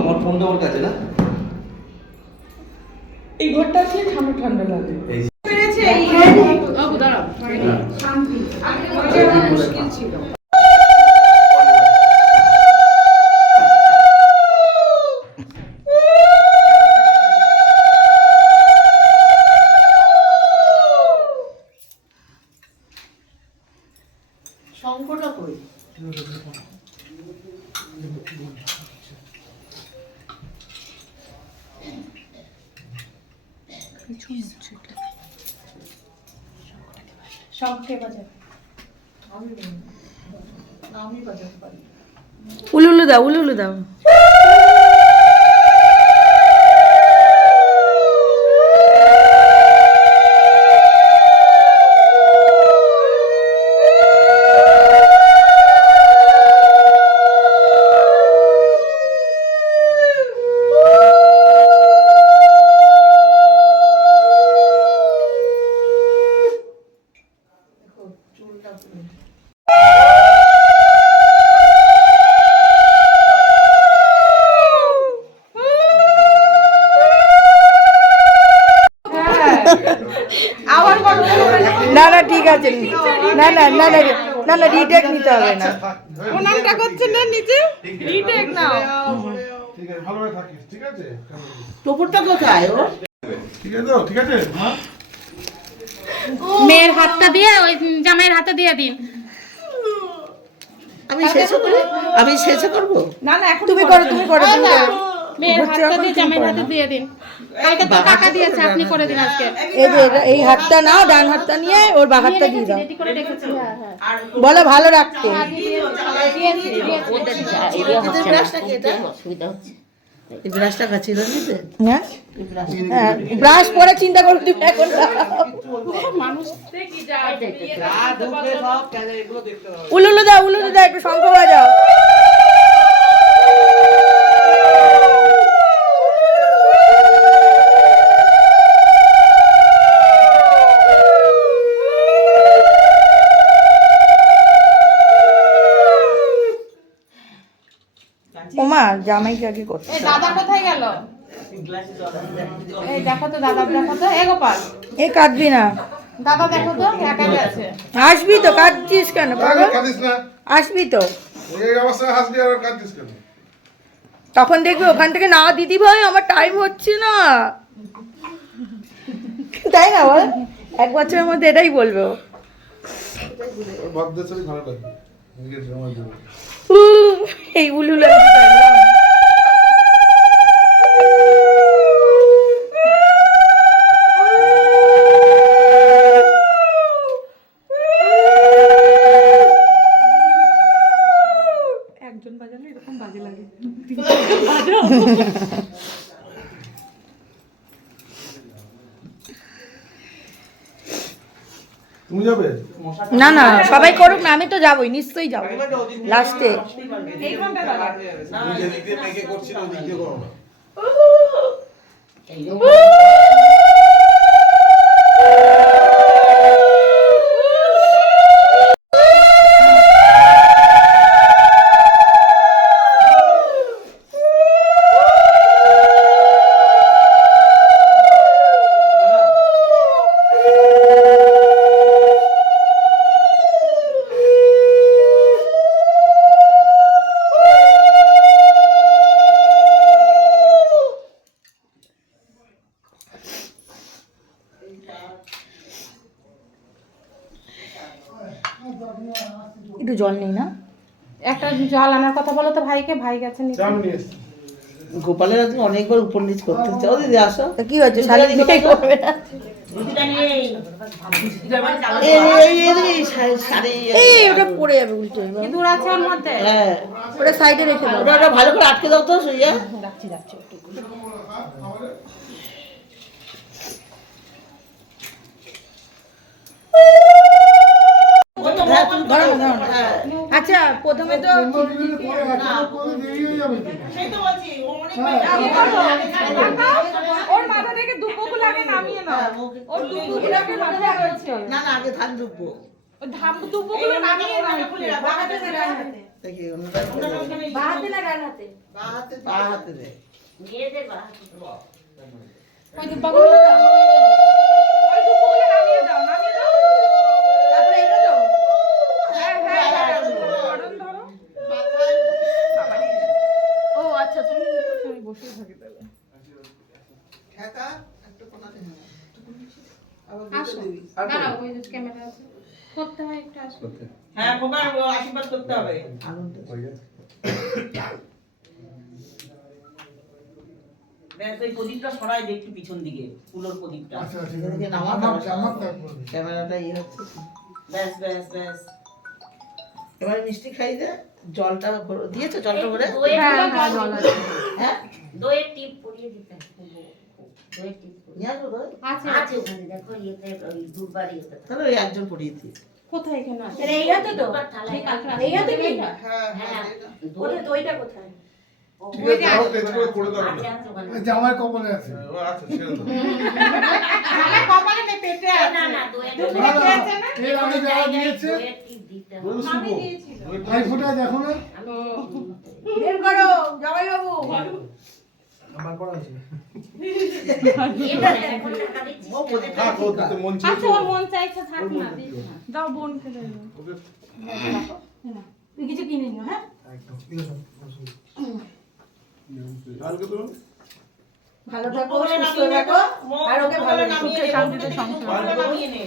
আমার ফোনটা ওর কাছে না? এই ঘরটা আসলে ঠান্ডা ঠান্ডা লাগে। এই পেরেছে এই দাঁড়াও। শান্তি। আগে মুশকিল ছিল। উলুলু দাও উলুলু দাও। না না না না না না রিটেক নিতে হবে না। প্রণামটা করছেন না নিচে? রিটেক নাও। ঠিক আছে ভালোভাবে থাকিস ঠিক আছে টুকুরটা কোথায় ও? ঠিক আছে তো ঠিক আছে হ্যাঁ মেয়ের হাতটা দিয়ে ওই জামাইয়ের হাতে দিয়ে দিন। আমি শেষে করব আমি শেষে করব? না না এখন তুমি করো তুমি করো। তুমি করো। মেয়ের হাতটা দিয়ে জামাইয়ের হাতে দিয়ে দিন। কালকে তো টাকা দিয়েছে আপনি করে দিন আজকে। এই যে এই হাতটা নাও ডান হাতটা নিয়ে ওর বা হাতটা দিয়ে দাও। বলো ভালো রাখতে। হ্যাঁ? হ্যাঁ ব্রাশ পরে চিন্তা করো তুমি এখন। উলুলু দাও উলুলু দাও একটু শঙ্খ বাজাও। জামাইকে আগে করতে এই দাদা কোথায় গেল? এই দেখো তো দাদা দেখো তো। এ গোপাল। এ কাঁদবি না। দাদা দেখো তো একাই আছে। আসবি তো কাঁদছিস কেন? পাগল? কাঁদিস না। আসবি তো। এই অবস্থায় হাসবি আর কাঁদিস কেন? তখন দেখবি ওখান থেকে না দিদি ভাই আমার টাইম হচ্ছে না। তাই না বল? এক বছরের মধ্যে এটাই বলব। এই উলুল জানলাম। একজন বাজালে এরকম বাজে লাগে তুমি যাবে? না না সবাই করুক না আমি তো যাবোই নিশ্চয়ই যাব। লাস্টে এইখানটা জল নেই না? একটা জল আনার কথা বলো তো ভাইকে ভাই গেছে গোপালের আজকে অনেকবার উপর নিচ করতে হচ্ছে। ও দিদি আসো। তা কি হচ্ছে শাড়ি বিয়ে করবে না? ওটা হ্যাঁ। সাইডে রেখে দাও। ওটা ওটা ভালো করে আটকে দাও তো সুইয়া হ্যাঁ, তুমি করো, হ্যাঁ। আচ্ছা প্রথমে তো ওর মাথা থেকে আগে নামিয়ে নাও। ওর দুপোগুলো আগে মাথায় রয়েছে না না আগে ধান ঢুকবো ওই ধাপ দুপুরগুলো নামিয়ে। দেখি না ডান হাতে দে ওই ওই নামিয়ে দাও, নামিয়ে দাও। হ্যাঁ, হ্যাঁ, হ্যাঁ, গরম ধরো। ও আচ্ছা তুমি আমি বসে থাকি তাহলে ঠেকা একটু কোনাতে আবার আসো দুটো দিবি দাঁড়াও ওই যে ক্যামেরা আছে। করতে হয় হ্যাঁ আশীর্বাদ করতে হবে। আনন্দ ব্যাস ওই প্রদীপটা সরাই দে একটু পিছন দিকে ফুলোর প্রদীপটা। এদিকে নামাতে হবে ক্যামেরাটা ইয়ে হচ্ছে। ব্যাস ব্যাস ব্যাস। এবারে মিষ্টি খাই দে জলটা ভরে- দিয়েছ জলটা ভরে হ্যাঁ, হ্যাঁ। হ্যাঁ দইয়ের টিপ পরিয়ে দিতে। দইয়ের টিপ পরিয়ে- নিয়ে আসব তো আছে। আছে ওখানে দেখো ইয়েতে ওই দুবারই ওটা তাহলে ওই একজন পড়িয়ে দিই। কোথায় এখানে আছে? এই হাতে তো এই হাতে কি হ্যাঁ হ্যাঁ দইটা কোথায়? জামাই কপালে আছে। আচ্ছা দেখো না। বের করো জামাই বাবু মন আচ্ছা ওর মন চাইছে থাক না দাও বোনকে দাও তুই কিছু কিনে নিও হ্যাঁ? ভালো থাকো সুস্থ থাকো আর ওকে ভালো ওখানে নামিয়ে নে, সুখে শান্তিতে সংসার ওখানে নামিয়ে নে।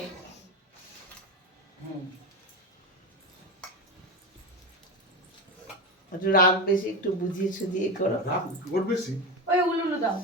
একটু রাগ বেশি একটু বুঝিয়ে সুঝিয়ে করো। রাগ বেশি? ওই উলুলু দাও।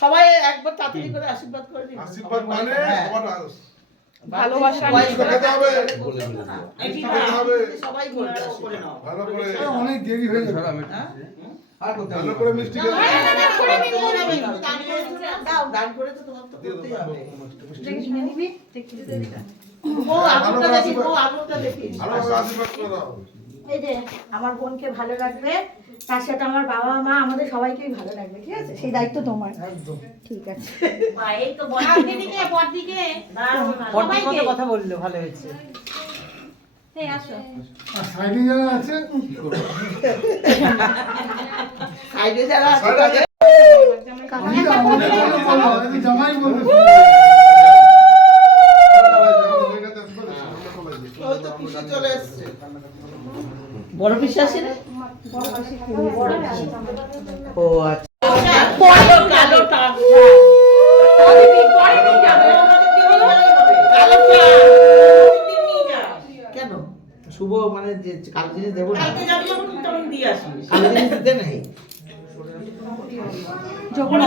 সবাই একবার তাড়াতাড়ি করে আশীর্বাদ করে দিন আশীর্বাদ মানে হ্যাঁ। ভালোবাসা সবাই করে। ভালো করে অনেক দেরি হয়ে যাবে। হ্যাঁ? আর করতে হবে ভালো না। করে মিষ্টি খেতে হবে দান করে দাও, দান করে তো তোমার তো করতেই হবে। ও আঙুরটা দেখি ও আঙুরটা দেখি ভালো করে আশীর্বাদ করে। দাও এই যে আমার বোনকে ভালো রাখবে তার সাথে আমার বাবা মা আমাদের সবাইকেই ভালো লাগবে ঠিক আছে? সেই দায়িত্ব তোমার। একদম। ঠিক আছে। বা এই তো বল দিদিকে পর দিকে সবাইকে। কথা বলল ভালো হয়েছে। সাইডে যারা আছে সাইডে যারা আছে জামাই বলব। বড় পিসি আসে না? ও আচ্ছা। কালো কালো শুভ মানে যে কাল জিনিস দেবো না কালকে যাবি যখন তখন দিয়ে আসিস কালো জিনিস দিতে নেই। যখন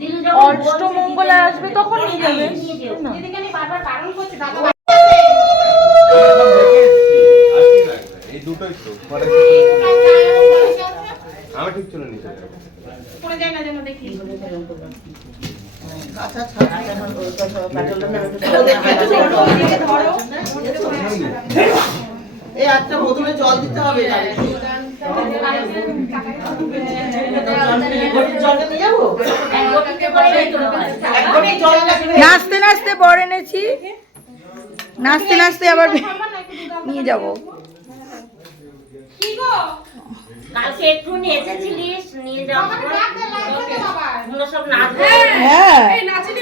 দিলু যখন অষ্টমঙ্গলে আসবে তখন নিয়ে যাবে। দিদিকে বারবার বারণ করছে দাদা এই দুটোই তো পরে আমি ঠিক চলে নিতে পড়ে যায় না যেন দেখি আচ্ছা আচ্ছা এখন ওই কথা কাটলো না এই একটা বোতলে জল দিতে হবে জলটা নিয়ে যাব এক বোতলকে বসাই একদমই জল লাগবে। নাচতে নাচতে বর এনেছি। নাচতে নাচতে আবার নিয়ে যাব। কালকে একটু নিয়ে এসেছিলিস নিয়ে সব হ্যাঁ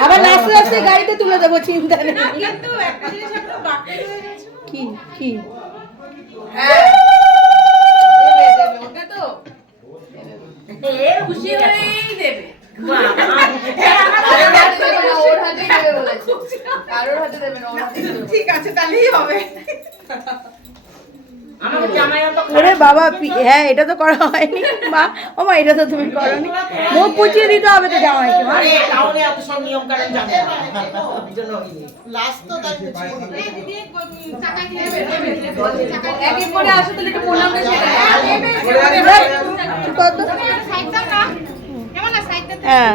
আবার নাচতে নাচতে গাড়িতে তুলে দেবো চিন্তা নেই। কি কি এ খুশি এই দেবে বাবা ঠিক আছে তাহলেই হবে। ওরে বাবা হ্যাঁ এটা তো করা হয়নি মা ও মা এটা তো তুমি করনি মুখ পুচিয়ে দিতে হবে তো জামাইকে মা আরে এত সব নিয়ম কানুন জানে না ওই জন্য হয়নি। লাস্ট তো তাই এক এক করে আসো তাহলে একটু প্রণামটা সেরে কত হ্যাঁ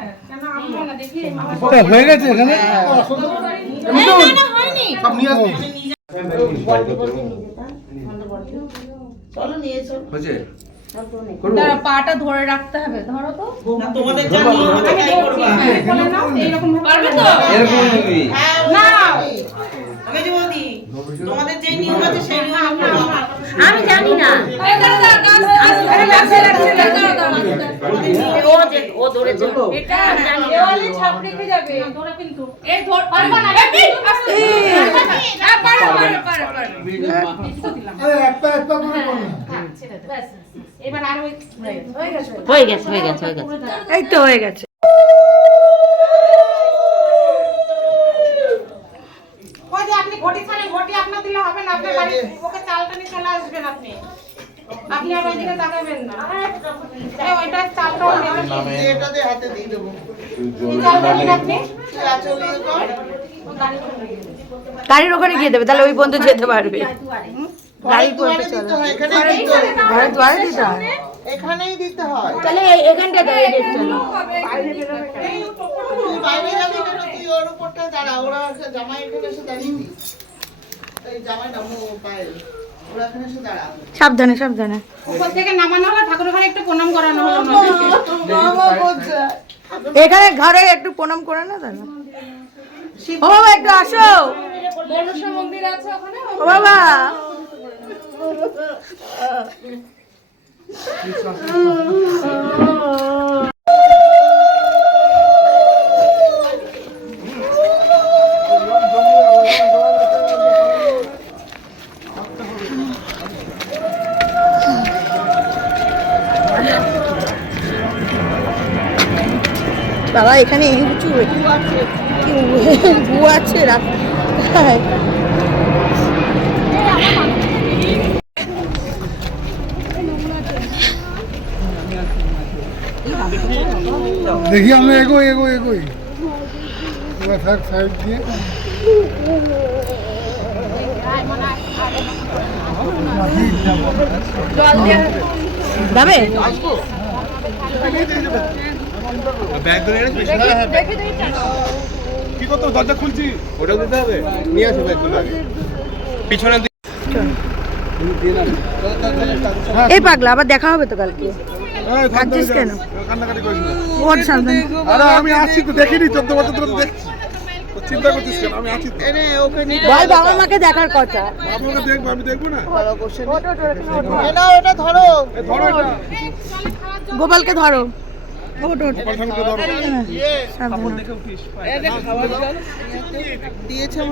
হয়ে গেছে এখানে? পাটা ধরে রাখতে হবে ধরো তো। তোমাদের পারবে তো? এরকম হ্যাঁ, না। আমি যে তোমাদের যে নিয়ম আছে সেই নিয়ম আমি জানি না। এই দাঁড়া দাঁড়া গাছ আরে লাগছে লাগছে দাঁড়া দাঁড়া ও যে ও ধরেছে। এটা দেওয়ালে ছাপ রেখে যাবে। ধরে কিন্তু এই ধর পারবা না এই পারে পারে পারে পারে। আরে একটা একটা করে কর না। এবার আর ওই গেছে হয়ে গেছে হয়ে গেছে। হয়ে গেছে এই তো হয়ে গেছে ওই যে আপনি ঘটি ছাড়েন ঘটি আপনার দিলে হবে না আপনার বাড়ি ওকে চালটা নিয়ে চলে আসবেন আপনি। আপনি আর ওইদিকে তাকাবেন না। এই ওইটা চালটা। এটা দিয়ে হাতে দিয়ে দেবো। এই চালটা নিন আপনি? আঁচল দিয়ে। গাড়ির ওখানে গিয়ে দেবে তাহলে ওই বন্ধু যেতে পারবে। গাড়ি দিতে হয়, দিতে হয়। ঘরে দুয়ারে দিতে হয়। এখানেই দিতে হয়। তাহলে এই- এখানটা তো এই গেটটা না। তুই বাইরে যাবি ওর উপরটা দাঁড়া ওরা জামাই এখানে এসে দাঁড়িয়ে জামাই নামো পায়ে। সাবধানে সাবধানে। উপর থেকে নামানো হলো ঠাকুর ঘরে একটু প্রণাম করানো হলো। এখানে ঘরে একটু প্রণাম করে না দাদা? ও বাবা একটু আসো। মন্দির আছে ওখানে? ও বাবা। বাবা এখানে উঁচু ভু আছে রাস্তায় দেখি আমরা এগো এগো এগোই। এবার থাক সাইড দিয়ে। যাবে? কি করতো দরজা খুলছি। ওটা দিতে হবে? নিয়ে আসো ব্যাগগুলো আগে। পিছনে এই পাগলা আবার দেখা হবে তো কালকে। কাঁদছিস কেন? ওর আরে আমি আছি তো দেখিনি চোদ্দ বছর ধরে দেখছি। চিন্তা করছিস কেন? আমি আছি বাবা মাকে দেখার কথা। দেখব আমি দেখব না? ধরো। গোপালকে ধরো। ওটো ওটো সাবধানে।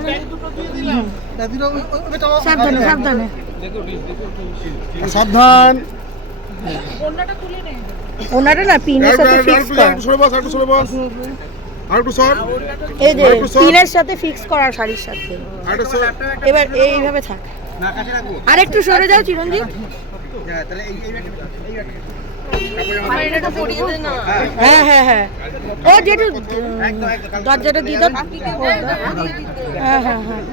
হয়। সাবধানে সাবধানে। সাবধান। ওনাটা না। পিনের সাথে ফিক্স করা। একটু আর সর। এই যে পিনের সাথে ফিক্স করা শাড়ির সাথে। আর একটু এবার এইভাবে থাক। আর একটু সরে যাও চিরঞ্জিত। হ্যাঁ হ্যাঁ। হ্যাঁ ও যেটু দরজাটা দিয়ে দাও। হ্যাঁ হ্যাঁ হ্যাঁ।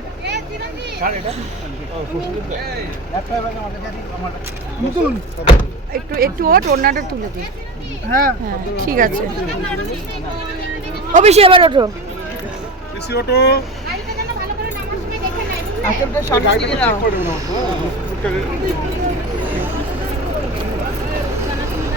একটু একটু ওট ওড়নাটা তুলে দিই। হ্যাঁ। হ্যাঁ ঠিক আছে। ও বেশি এবার ওঠো। ঠিক করে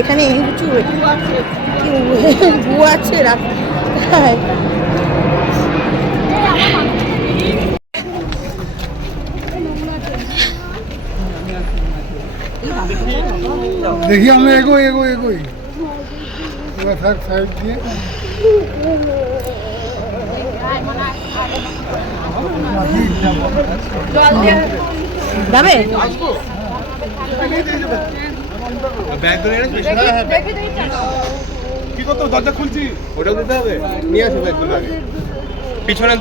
এখানে এই কিছু গু আছে রাস্তায় দেখি আমরা এগোই এগোই এগোই। থাক সাইড দিয়ে। যাবে? কি করতো দরজা খুলছি ওটাও দিতে হবে? নিয়ে আসো ব্যাগগুলো আগে পিছনে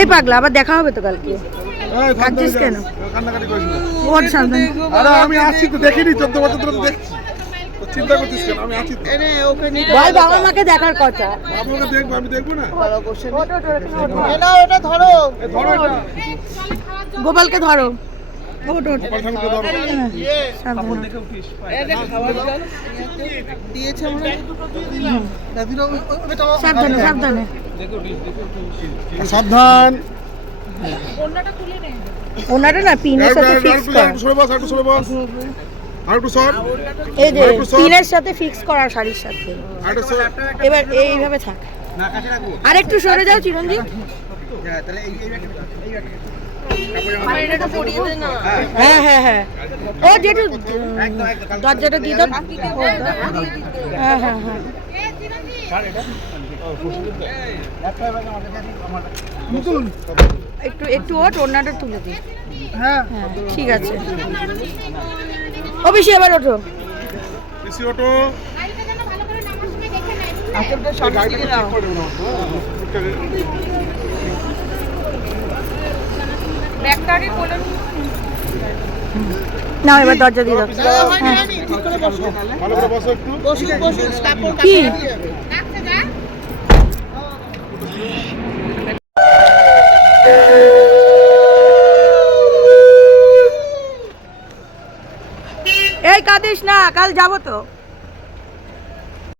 এই পাগলা আবার দেখা হবে তো কালকে। কাঁদছিস কেন? ওর আরে আমি আছি তো দেখিনি চোদ্দ বছর ধরে তো দেখছি। তো চিন্তা করছিস কেন? আমি আছি তো। এনে ওকে নিতে বল বাবা মাকে দেখার কথা। দেখব আমি দেখব না? ধরো। গোপালকে ধরো। ওট ওট ধরো সাবধানে। সাবধানে সাবধানে সাবধান। ওনারা না। পিনের সাথে ফিক্স করা। সরে বস একটু সরে বস। আর একটু সর। এই যে পিনের সাথে ফিক্স করা শাড়ির সাথে। আর এবার এইভাবে থাক। আর একটু সরে যাও চিরঞ্জিত হ্যাঁ হ্যাঁ হ্যাঁ। ও যেটু দরজাটা দিয়ে দাও। হ্যাঁ হ্যাঁ হ্যাঁ। একটু একটু ওট তুলে দিই। হ্যাঁ। হ্যাঁ ঠিক আছে। ও বেশি এবার ওঠো। পিসি নাও এবার দরজা দিয়ে দাও। কি? এই কাঁদিস না কাল যাব তো।